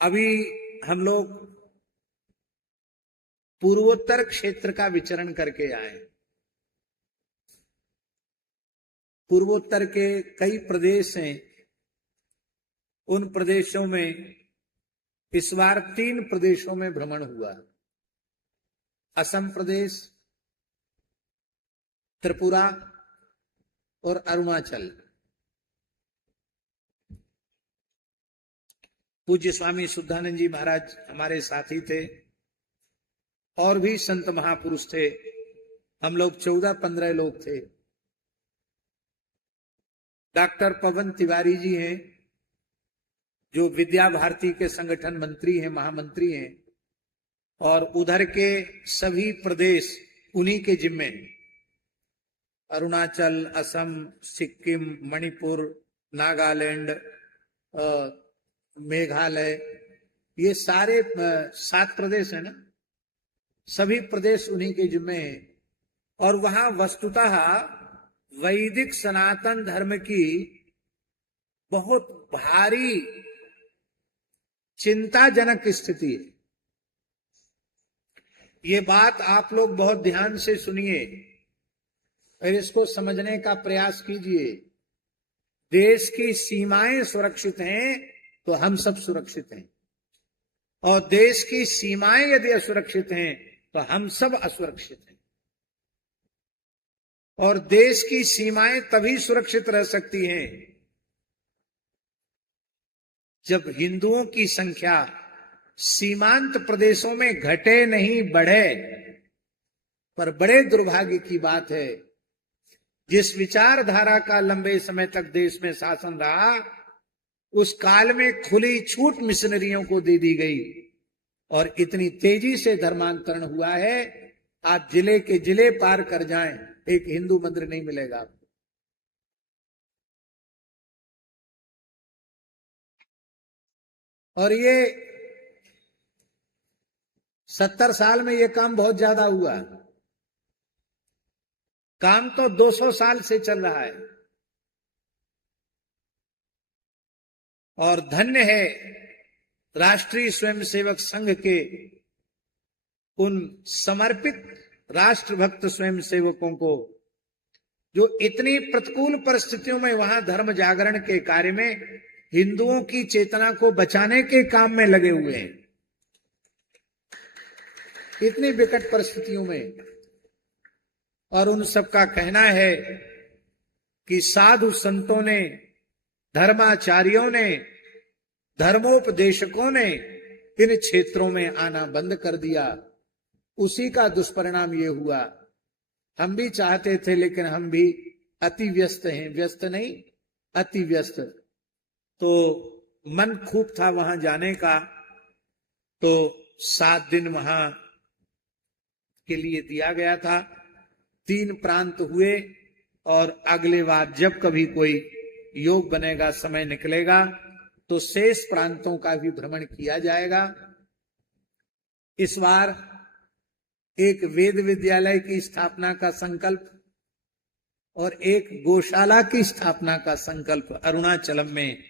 अभी हम लोग पूर्वोत्तर क्षेत्र का विचरण करके आए। पूर्वोत्तर के कई प्रदेश हैं। उन प्रदेशों में इस बार 3 प्रदेशों में भ्रमण हुआ। असम प्रदेश, त्रिपुरा और अरुणाचल। पूज्य स्वामी शुद्धानंद जी महाराज हमारे साथी थे और भी संत महापुरुष थे। हम लोग 14-15 लोग थे। डॉक्टर पवन तिवारी जी हैं जो विद्या भारती के संगठन मंत्री हैं, महामंत्री हैं, और उधर के सभी प्रदेश उन्हीं के जिम्मे हैं। अरुणाचल, असम, सिक्किम, मणिपुर, नागालैंड, मेघालय, ये सारे 7 प्रदेश है ना, सभी प्रदेश उन्हीं के जिम्मे हैं। और वहां वस्तुतः वैदिक सनातन धर्म की बहुत भारी चिंताजनक स्थिति है। ये बात आप लोग बहुत ध्यान से सुनिए और इसको समझने का प्रयास कीजिए। देश की सीमाएं सुरक्षित हैं तो हम सब सुरक्षित हैं, और देश की सीमाएं यदि असुरक्षित हैं तो हम सब असुरक्षित हैं। और देश की सीमाएं तभी सुरक्षित रह सकती हैं जब हिंदुओं की संख्या सीमांत प्रदेशों में घटे नहीं बढ़े। पर बड़े दुर्भाग्य की बात है, जिस विचारधारा का लंबे समय तक देश में शासन रहा, उस काल में खुली छूट मिशनरियों को दे दी गई और इतनी तेजी से धर्मांतरण हुआ है, आप जिले के जिले पार कर जाएं, एक हिंदू मंदिर नहीं मिलेगा आपको। और ये 70 साल में ये काम बहुत ज्यादा हुआ। काम तो 200 साल से चल रहा है। और धन्य है राष्ट्रीय स्वयंसेवक संघ के उन समर्पित राष्ट्रभक्त स्वयंसेवकों को, जो इतनी प्रतिकूल परिस्थितियों में वहां धर्म जागरण के कार्य में हिंदुओं की चेतना को बचाने के काम में लगे हुए हैं, इतनी विकट परिस्थितियों में। और उन सबका कहना है कि साधु संतों ने, धर्माचार्यों ने, धर्मोपदेशकों ने इन क्षेत्रों में आना बंद कर दिया। उसी का दुष्परिणाम ये हुआ। हम भी चाहते थे, लेकिन हम भी अति व्यस्त हैं। व्यस्त नहीं, अति व्यस्त। तो मन खूब था वहां जाने का, तो 7 दिन वहां के लिए दिया गया था। 3 प्रांत हुए, और अगले बार जब कभी कोई योग बनेगा, समय निकलेगा, तो शेष प्रांतों का भी भ्रमण किया जाएगा। इस बार एक वेद विद्यालय की स्थापना का संकल्प और एक गौशाला की स्थापना का संकल्प अरुणाचलम में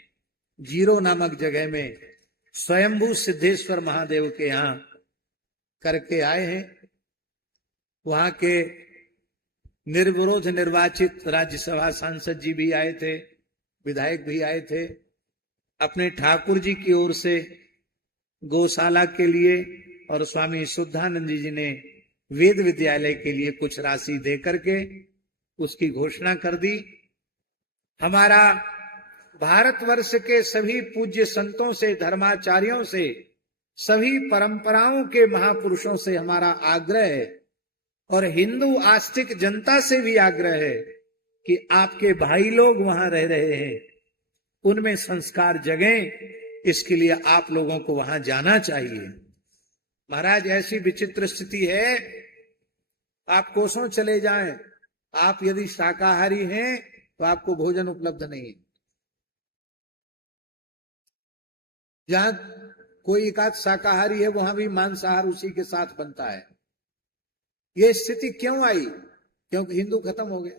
जीरो नामक जगह में स्वयंभू सिद्धेश्वर महादेव के यहां करके आए हैं। वहां के निर्विरोध निर्वाचित राज्यसभा सांसद जी भी आए थे, विधायक भी आए थे। अपने ठाकुर जी की ओर से गौशाला के लिए और स्वामी शुद्धानंद जी ने वेद विद्यालय के लिए कुछ राशि दे करके उसकी घोषणा कर दी। हमारा भारतवर्ष के सभी पूज्य संतों से, धर्माचार्यों से, सभी परंपराओं के महापुरुषों से हमारा आग्रह है, और हिंदू आस्तिक जनता से भी आग्रह है कि आपके भाई लोग वहां रह रहे हैं, उनमें संस्कार जगें। इसके लिए आप लोगों को वहां जाना चाहिए। महाराज, ऐसी विचित्र स्थिति है, आप कोसों चले जाएं, आप यदि शाकाहारी हैं तो आपको भोजन उपलब्ध नहीं है। जहां कोई एकाध शाकाहारी है, वहां भी मांसाहार उसी के साथ बनता है। ये स्थिति क्यों आई? क्योंकि हिंदू खत्म हो गया।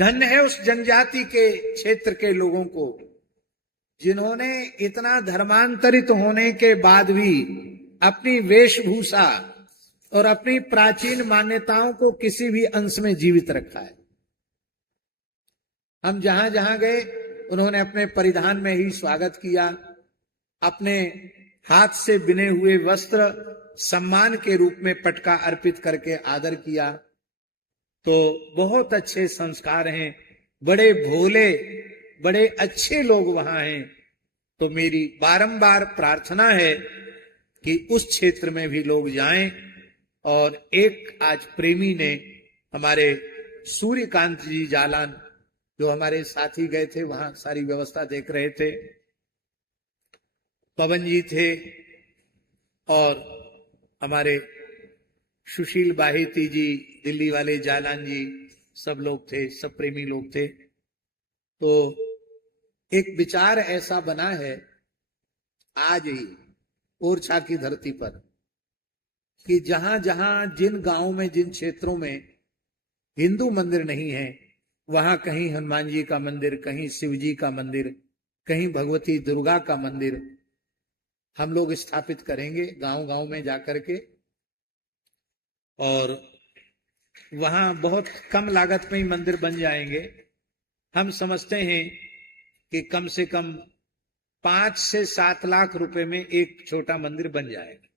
धन्य है उस जनजाति के क्षेत्र के लोगों को जिन्होंने इतना धर्मांतरित होने के बाद भी अपनी वेशभूषा और अपनी प्राचीन मान्यताओं को किसी भी अंश में जीवित रखा है। हम जहां जहां गए उन्होंने अपने परिधान में ही स्वागत किया, अपने हाथ से बिने हुए वस्त्र सम्मान के रूप में पटका अर्पित करके आदर किया। तो बहुत अच्छे संस्कार हैं, बड़े भोले बड़े अच्छे लोग वहां हैं। तो मेरी बारंबार प्रार्थना है कि उस क्षेत्र में भी लोग जाएं। और एक आज प्रेमी ने, हमारे सूर्यकांत जी जालान जो हमारे साथी गए थे, वहां सारी व्यवस्था देख रहे थे, पवन जी थे और हमारे सुशील बाहेती जी, दिल्ली वाले जालान जी, सब लोग थे, सब प्रेमी लोग थे। तो एक विचार ऐसा बना है आज ही ओरछा की धरती पर कि जहां जहां जिन गांवों में, जिन क्षेत्रों में हिंदू मंदिर नहीं है, वहां कहीं हनुमान जी का मंदिर, कहीं शिव जी का मंदिर, कहीं भगवती दुर्गा का मंदिर हम लोग स्थापित करेंगे गांव गांव में जाकर के। और वहां बहुत कम लागत में ही मंदिर बन जाएंगे। हम समझते हैं कि कम से कम 5 से 7 लाख रुपए में एक छोटा मंदिर बन जाएगा।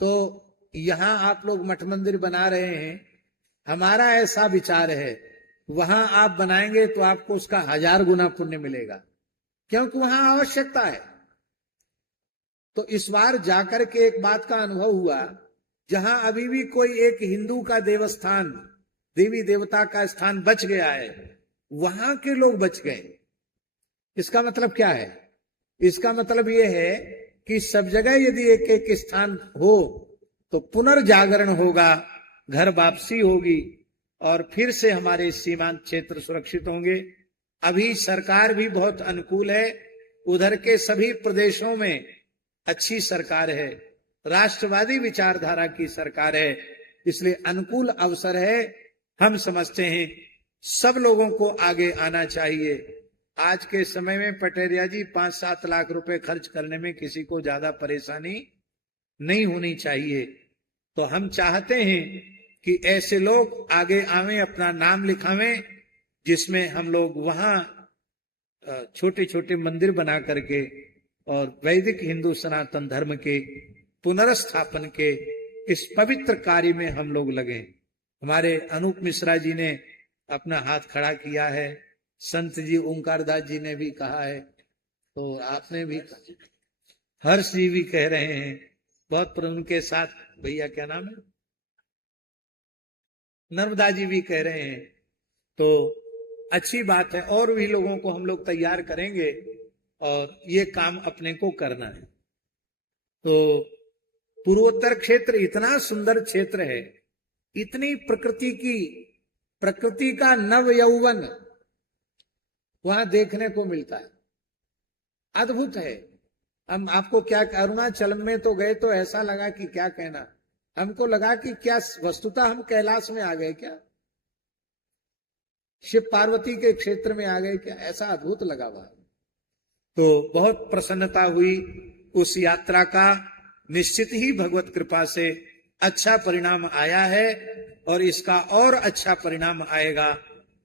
तो यहां आप लोग मठ मंदिर बना रहे हैं, हमारा ऐसा विचार है वहां आप बनाएंगे तो आपको उसका 1000 गुना पुण्य मिलेगा, क्योंकि वहां आवश्यकता है। तो इस बार जाकर के एक बात का अनुभव हुआ, जहां अभी भी कोई एक हिंदू का देवस्थान, देवी देवता का स्थान बच गया है, वहां के लोग बच गए। इसका मतलब क्या है? इसका मतलब यह है कि सब जगह यदि एक एक स्थान हो तो पुनर्जागरण होगा, घर वापसी होगी और फिर से हमारे सीमांत क्षेत्र सुरक्षित होंगे। अभी सरकार भी बहुत अनुकूल है, उधर के सभी प्रदेशों में अच्छी सरकार है, राष्ट्रवादी विचारधारा की सरकार है, इसलिए अनुकूल अवसर है। हम समझते हैं सब लोगों को आगे आना चाहिए। आज के समय में पटेरिया जी 5-7 लाख रुपए खर्च करने में किसी को ज्यादा परेशानी नहीं होनी चाहिए। तो हम चाहते हैं कि ऐसे लोग आगे आवें, अपना नाम लिखावें, जिसमें हम लोग वहां छोटे छोटे मंदिर बना करके और वैदिक हिंदू सनातन धर्म के पुनर्स्थापन के इस पवित्र कार्य में हम लोग लगे। हमारे अनूप मिश्रा जी ने अपना हाथ खड़ा किया है, संत जी ओंकार दास जी ने भी कहा है, तो आपने भी, हर्ष जी भी कह रहे हैं बहुत, पर उनके साथ भैया क्या नाम है, नर्मदा जी भी कह रहे हैं। तो अच्छी बात है, और भी लोगों को हम लोग तैयार करेंगे और ये काम अपने को करना है। तो पूर्वोत्तर क्षेत्र इतना सुंदर क्षेत्र है, इतनी प्रकृति का नव यौवन वहां देखने को मिलता है, अद्भुत है। हम आपको क्या, अरुणाचल में तो गए तो ऐसा लगा कि क्या कहना, हमको लगा कि क्या वस्तुतः हम कैलाश में आ गए, क्या शिव पार्वती के क्षेत्र में आ गए क्या, ऐसा अद्भुत लगा वहां। तो बहुत प्रसन्नता हुई उस यात्रा का। निश्चित ही भगवत कृपा से अच्छा परिणाम आया है और इसका और अच्छा परिणाम आएगा।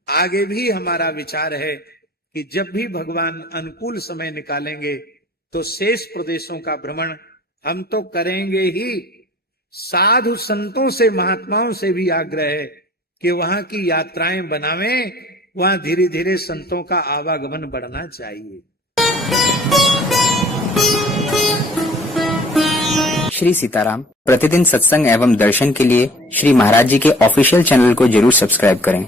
आगे भी हमारा विचार है कि जब भी भगवान अनुकूल समय निकालेंगे तो शेष प्रदेशों का भ्रमण हम तो करेंगे ही, साधु संतों से, महात्माओं से भी आग्रह है कि वहां की यात्राएं बनावें, वहां धीरे धीरे संतों का आवागमन बढ़ना चाहिए। श्री सीताराम प्रतिदिन सत्संग एवं दर्शन के लिए श्री महाराज जी के ऑफिशियल चैनल को जरूर सब्सक्राइब करें।